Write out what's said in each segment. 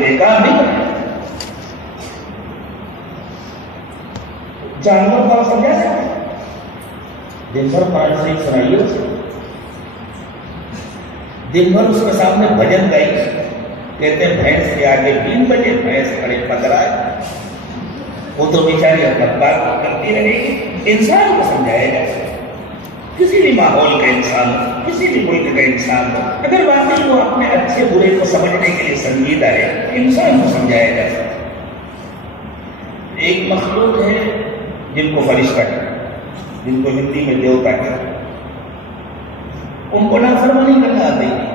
بیکار نہیں. جانور کو آپ سمجھا سکتے ہیں؟ دن بھر قرآن شریف سنائیے اسے, دن بھر اس کے سامنے بھجن گائی, کہتے ہیں بھینس کے آگے 3 بجے بھینس کھڑے پکڑا ہے, وہ تو بیچاری اپنا بات کرتی رہے گی. انسان کو سمجھایا جا سکتا, کسی بھی ماحول کا انسان ہو, کسی بھی ملک کا انسان ہو, اگر واقعی وہ اپنے اچھے برے کو سمجھنے کے لیے سنجیدہ ہے, انسان کو سمجھایا جا سکتا. ایک مخلوق ہے جن کو فرشتہ کہتے ہیں, جن کو ہندی میں دیوتا کہتے ہیں, ان کو نافرمانی کرنا آتا ہی نہیں,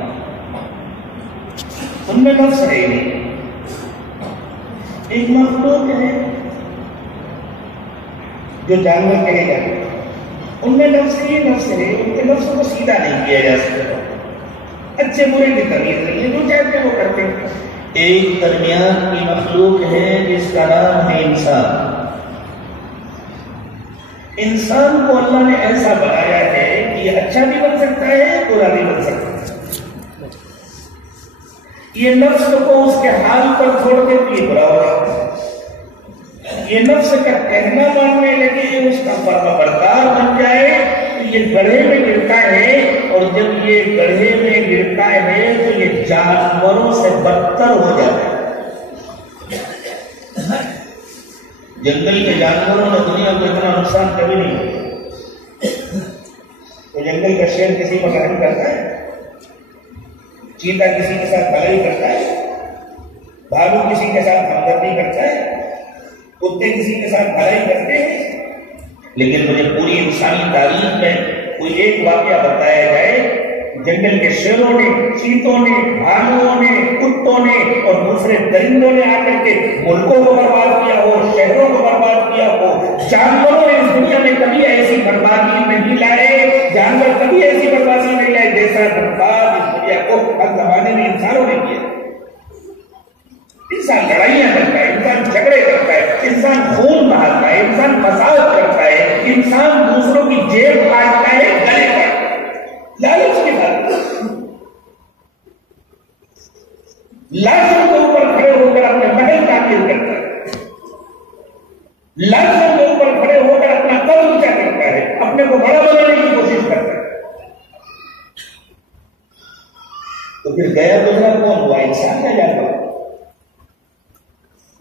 ان میں نفس ہے نہیں. ایک مخلوق ہے جو جانور کہے جاتے ہیں, ان میں نفس ہی نفس ہے, ان کے نفس کو سیدھا نہیں کیا جا سکتا, اچھے برے کی تمیز نہیں ہے, جو چاہتے ہیں وہ کرتے ہیں. ایک درمیان کی مخلوق ہے جس کا نام ہے انسان. انسان کو اللہ نے ایسا بنایا ہے کہ یہ اچھا بھی بن سکتا ہے, برا بھی بن سکتا ہے. یہ نفس کو اس کے حال پر چھوڑ کے بھی برا ہو جاتا ہے, یہ نفس کا کہنا ماننے لگے, اس کا فرما بردار بن جائے تو یہ گڑھے میں گرتا ہے, اور جب یہ گڑھے میں گرتا ہے تو یہ جانوروں سے بدتر ہو جاتا ہے. جنگل کے جانوروں نے دنیا کو اتنا نقصان کبھی نہیں کیا. تو جنگل کا شیر کسی کو رحم کرتا ہے, چیتا کسی کے ساتھ بھلائی کرتا ہے, بھالو کسی کے ساتھ ہمدردی کرتا ہے, کتے کسی کے ساتھ بھلائی کرتے ہیں. لیکن مجھے پوری انسانی تاریخ میں کوئی ایک واقعہ بتایا جائے جنگل کے شیروں نے, چیتوں نے, بھالوؤں نے, کتوں نے اور دوسرے درندوں نے آ کر کے ملکوں کو برباد کیا ہو, شہروں کو برباد کیا ہو. جانوروں نے اس دنیا میں کبھی ایسی بربادی نہیں لائے, جانور کبھی ایسی بربادی نہیں لائے جیسا برباد اس دنیا کو ہر زمانے میں انسانوں نے کیا. انسان لڑائیاں کرتا ہے, انسان جھگڑے کرتا ہے, انسان خون بہاتا ہے, انسان فساد کرتا ہے, انسان دوسروں کی جیب کاٹتا ہے, گلے کاٹتا ہے, لالچ کے ساتھ. لاشوں کے اوپر کھڑے ہو کر اپنے محل تعمیر کرتا ہے, لاشوں کے اوپر کھڑے ہو کر اپنا قد اونچا کرتا ہے, اپنے کو بڑا بنانے کی کوشش کرتا ہے. تو پھر گیا گزرا کون ہوا؟ انسان کا جانور.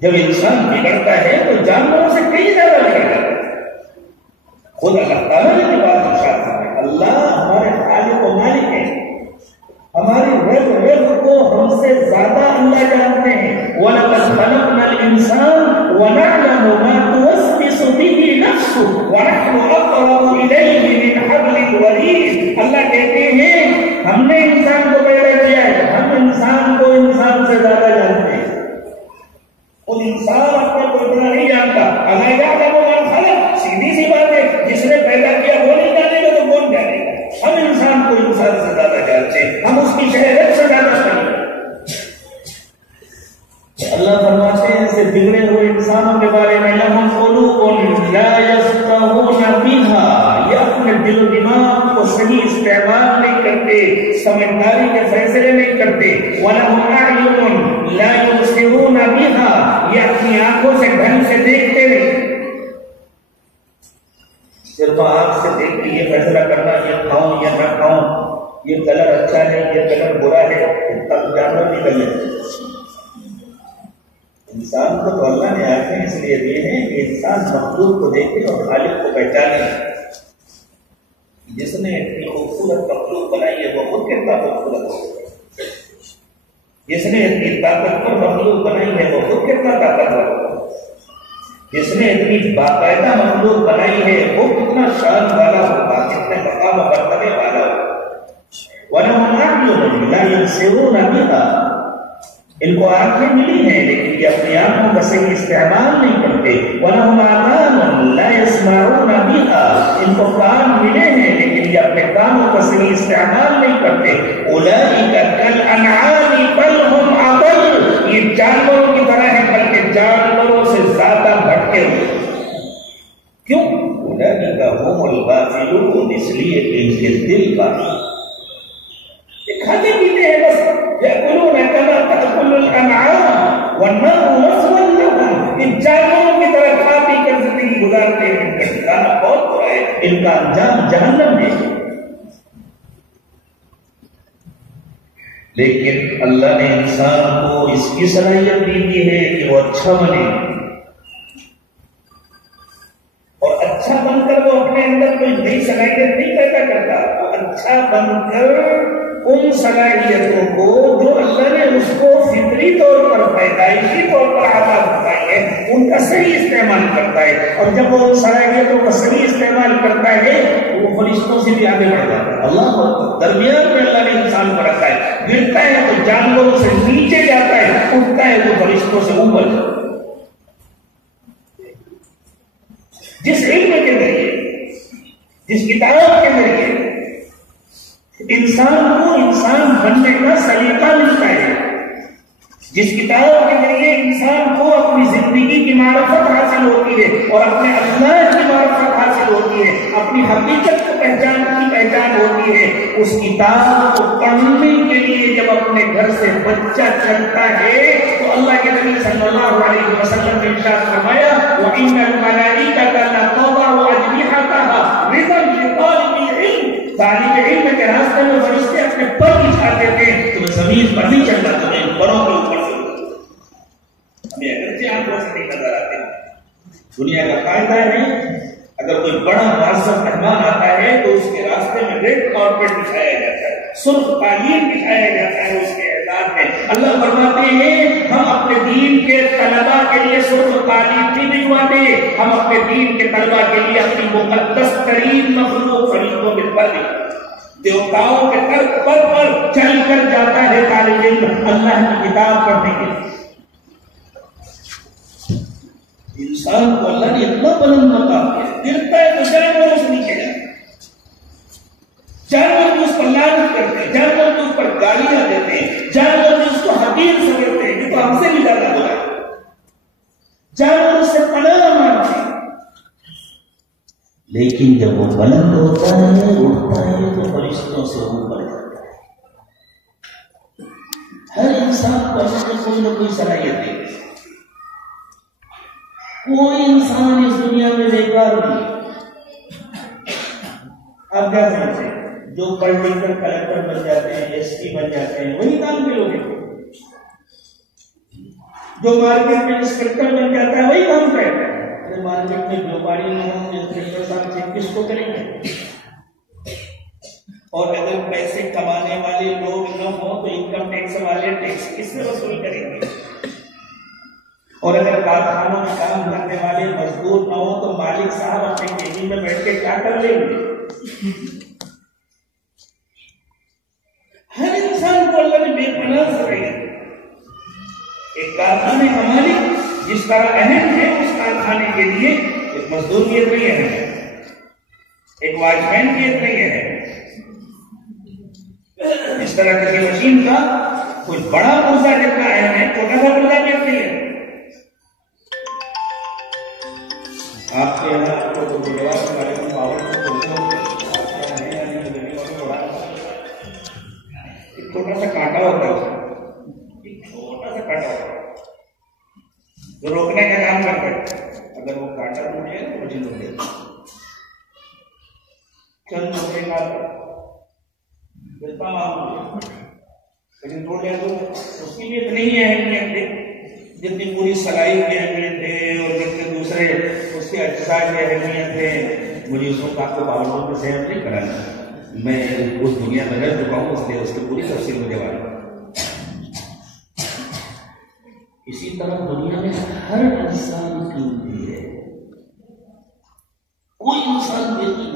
جب انسان بگڑتا ہے تو جانوروں سے کئی زیادہ بگڑتا ہے. خود اللہ تعالیٰ نے بات ارشاد ہے, اللہ ہمارے خالق و مالک ہے, ہماری رزق کو ہم سے زیادہ اللہ جانتے ہیں. وَلَقَدْ خَلَقْنَا الْإِنسَانَ وَنَعْلَمُ مَا تُوَسْوِسُ بِهِ نَفْسُهُ وَنَحْنُ أَقْرَبُ إِلَيْهِ مِنْ حَبْلِ الْوَرِيدِ. اللہ کہتے ہیں ہم نے انسان کو پیدا کیا ہے, ہم انسان کو انسان سے زیادہ جانتے ہیں. خود انسان اپنے کو اتنا نہیں جانتا. اگر یعلم من خلق, سیدھی سی بات ہے, جس نے پیدا کیا وہ نہیں جانے گا تو کون جانے گا؟ ہم انسان کو انسان سے زیادہ جانتے ہیں, ہم اس کی شہرت سے زیادہ سمجھتے ہیں. اللہ فرماتے ہیں ایسے بگڑے ہوئے انسانوں کے بارے میں, لَهُمْ قُلُوبٌ لَا يَفْقَهُونَ بِهَا, یہ اپنے دل و دماغ کو صحیح استعمال نہیں کرتے, سمجھداری کے فیصلے نہیں کرتے. وَلَهُمْ أَعْيُنٌ لَا يُبْصِرُونَ بِهَا, یہ اپنی آنکھوں سے ڈھنگ سے دیکھتے نہیں. صرف آنکھ سے دیکھ کے یہ فیصلہ کرنا یہ کھاؤں یا نہ کھاؤں, یہ کلر اچھا ہے یہ کلر برا ہے, تب جانور بھی کر لیتے. انسان کو تو اللہ نے آنکھیں اس لیے دیے ہیں کہ انسان مخلوق کو دیکھے اور خالق کو پہچانے. جس نے اتنی خوبصورت مخلوق بنائی ہے وہ خود کتنا خوبصورت ہے, جس نے اتنی طاقتور مخلوق بنائی ہے وہ خود کتنا طاقتور ہے, جس نے اتنی باقاعدہ مخلوق بنائی ہے وہ کتنا شان والا ہوگا, کتنے مقام و مرتبے والا ہوگا. وَلَهُمْ أَعْيُنٌ لَا يُبْصِرُونَ بِهَا, ان کو آنکھیں ملی ہیں لیکن یہ اپنی آنکھوں کا صحیح استعمال نہیں کرتے. وَلَهُمْ آذَانٌ لَا يَسْمَعُونَ بِهَا, ان کو کان ملے ہیں لیکن یہ اپنے کانوں کا صحیح استعمال نہیں کرتے. أُولَٰئِكَ كَالْأَنْعَامِ بَلْ هُمْ أَضَلُّ, یہ جانوروں کی طرح ہیں بلکہ جانوروں سے زیادہ بھٹکے ہوئے. کیوں؟ أُولَٰئِكَ هُمُ الْغَافِلُونَ, اس لیے کہ ان کے دل غافل, یہ کھاتے پیتے ہیں بس. يأكلون كما تأكل الأنعام, ان کا انجام جہنم ہے. لیکن اللہ نے انسان کو اس کی صلاحیت دی ہے کہ وہ اچھا بنے، اور اچھا بن کر وہ اپنے اندر کوئی نئی صلاحیت نہیں پیدا کرتا. وہ اچھا بن کر ان صلاحیتوں کو جو اللہ نے اس کو فطری طور پر پیدائشی طور پر عطا فرمائی ہے ان کا صحیح استعمال کرتا ہے. اور جب وہ ان صلاحیتوں کا صحیح استعمال کرتا ہے تو وہ فرشتوں سے بھی آگے بڑھ جاتا ہے. اللہ کو درمیان میں اللہ نے انسان کو رکھا ہے. گرتا ہے تو جانوروں سے نیچے جاتا ہے، اٹھتا ہے تو فرشتوں سے اوپر جاتا ہے. جس علم کے ذریعے، جس کتاب کے ذریعے انسان کو انسان بننے کا سلیقہ ملتا ہے، جس کتاب کے ذریعے انسان کو اپنی زندگی کی معرفت حاصل ہوتی ہے اور اپنے اخلاق کی معرفت حاصل ہوتی ہے، اپنی حقیقت کو پہچان ہوتی ہے، اس کتاب کو پڑھنے کے لیے جب اپنے گھر سے بچہ چلتا ہے تو اللہ کے نبی صلی اللہ علیہ وسلم نے ارشاد فرمایا وَإِنَّ الْمَلَائِكَةَ لَتَضَعُ أَجْنِحَتَهَا رِضًا لِطَالِبِ الْعِلْمِ. طالب علم کے راستے میں فرشتے اپنے پر بچھاتے تھے. تمہیں زمین پر نہیں چلنا، تمہیں پروں کے اوپر سے. ہمیں اگرچہ آنکھوں سے نہیں نظر آتے. دنیا کا فائدہ ہے اگر کوئی بڑا معزز مہمان آتا ہے تو اس کے راستے میں ریڈ کارپیٹ بچھایا جاتا ہے، سرخ قالین بچھایا جاتا ہے اس کے اعزاز میں. اللہ فرماتے ہیں ہم اپنے دین کے طلباء کے لیے سرخ قالین نہیں بچھواتے، ہم اپنے دین کے طلباء کے لیے اپنی مقدس ترین مخلوق فرشتوں کے پر دیوتاؤں کے پر چل کر جاتا ہے طالب علم اللہ کی کتاب پڑھنے کے لیے. انسان کو اللہ نے اتنا بلند مقام دیا، گرتا ہے تو جانوروں سے نیچے جاتا ہے. جانور بھی اس پر لعنت کرتے ہیں، جانور بھی اس پر گالیاں دیتے ہیں، جانور بھی اس کو حقیر سمجھتے ہیں، یہ تو ہم سے بھی زیادہ برا ہے. جانور اس سے پناہ مانگتے ہیں. لیکن جب وہ بلند ہوتا ہے اٹھتا ہے تو فرشتوں سے اوپر جاتا ہے. ہر انسان کو اپنے کوئی نہ کوئی صلاحیت ہے. کوئی انسان اس دنیا میں بیکار نہیں. آپ کیا سمجھتے ہیں جو پڑھ لکھ کر کلکٹر بن جاتے ہیں، ایس پی بن جاتے ہیں وہی کام کے لوگ ہیں. جو مارکیٹ میں انسپیکٹر بن جاتا ہے وہی کام کرتا ہے. ارے مارکیٹ میں بیوپاری لوگ انسپیکٹر صاحب سے کس کو کریں گے؟ اور اگر پیسے کمانے والے لوگ نہ ہوں تو انکم ٹیکس والے ٹیکس کس سے وصول کریں گے؟ اور اگر کارخانوں میں کام کرنے والے مزدور نہ ہو تو مالک صاحب اپنے کیبن میں بیٹھ کے کیا کر لیں گے؟ ہر انسان کو اللہ نے بے پناہ صلاحیت دی. ایک کارخانے کا مالک جس طرح اہم ہے اس کارخانے کے لیے ایک مزدور بھی اتنا ہی اہم ہے، ایک واچ مین بھی اتنا ہی اہم ہے. اس طرح کسی مشین کا کوئی بڑا پرزہ جتنا اہم ہے چھوٹا سا پرزہ بھی اتنا ہی ہے. آپ کے یہاں آپ کو پاور ایک چھوٹا سا کانٹا ہوتا ہے، ایک چھوٹا سا کانٹا ہوتا ہے جو روکنے کا کام کرتا ہے. اگر وہ کانٹا ٹوٹ جائے تو مجھے ٹوٹ جائے چند روکنے کا بالکل معمول، لیکن ٹوٹ جائے تو اس کی بھی اتنی ہی اہمیت ہے جتنی پوری سلائی کی اہمیت ہے اور جتنے دوسرے اس کے اجزاء کی اہمیت ہے. مجھے اس وقت آپ کو باور میں صحت نہیں کرانا، میں اس دنیا میں رہ چکا ہوں اس لیے اس کی پوری تفصیل مجھے معلوم. اسی طرح دنیا میں ہر انسان قیمتی ہے، کوئی انسان بے قیمت